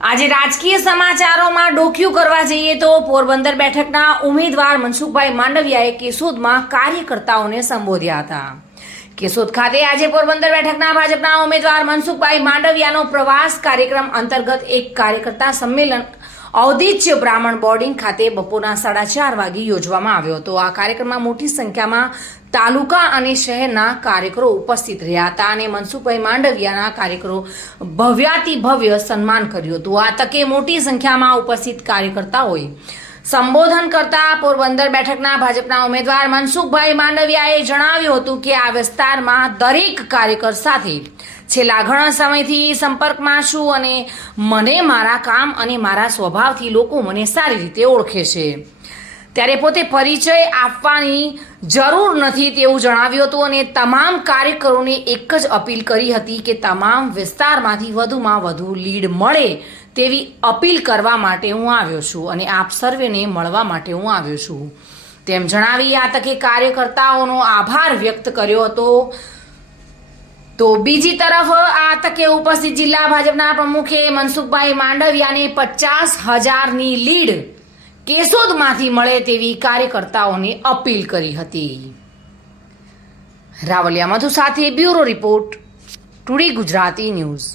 આજે રાજકીય સમાચારોમાં ડોક્યું કરવા જઈએ તો પોરબંદર બેઠકના ઉમેદવાર મનસુખભાઈ માંડવિયાએ કેશોદમાં કાર્યકર્તાઓને સંબોધ્યા હતા. કેશોદ ખાતે આજે પોરબંદર બેઠકના ભાજપના ઉમેદવાર મનસુખભાઈ માંડવિયાનો પ્રવાસ કાર્યક્રમ અંતર્ગત એક કાર્યકર્તા સંમેલન ઔદિત્ય બ્રાહ્મણ બોર્ડિંગ ખાતે બપોરના 4:30 વાગે યોજવામાં આવ્યો હતો. આ કાર્યક્રમમાં મોટી સંખ્યામાં તાલુકા અને શહેરના કાર્યકરો ઉપસ્થિત રહ્યા હતા અને મનસુખભાઈ માંડવિયાના કાર્યકરો ભવ્યાતિ ભવ્ય સન્માન કર્યું હતું. આ તકે મોટી સંખ્યામાં ઉપસ્થિત કાર્યકર્તાઓએ સંબોધન કરતા પોરબંદર બેઠકના ભાજપના ઉમેદવાર મનસુખભાઈ માંડવિયાએ જણાવ્યું હતું કે આ વિસ્તારમાં દરેક કાર્યકર સાથે છેલ્લા ઘણા સમયથી સંપર્કમાં છું અને મને મારા કામ અને મારા સ્વભાવથી લોકો મને સારી રીતે ઓળખે છે. ત્યારે પોતે પરિચય આપવાની જરૂર નથી તેવું જણાવ્યું હતું અને તમામ કાર્યકરોને એક જ અપીલ કરી હતી કે તમામ વિસ્તારમાંથી વધુમાં વધુ લીડ મળે તેવી અપીલ કરવા માટે હું આવ્યો છું અને આપ સર્વેને મળવા માટે હું આવ્યો છું તેમ જણાવી આ તકે કાર્યકર્તાઓનો આભાર વ્યક્ત કર્યો હતો. તો બીજી તરફ આ તકે ઉપસ્થિત જિલ્લા ભાજપના પ્રમુખે મનસુખભાઈ માંડવિયાને 50,000ની લીડ કેશોદમાંથી મળે તેવી કાર્યકર્તાઓને અપીલ કરી હતી. રાવલિયા મધુ સાથે bureau report, today Gujarati news.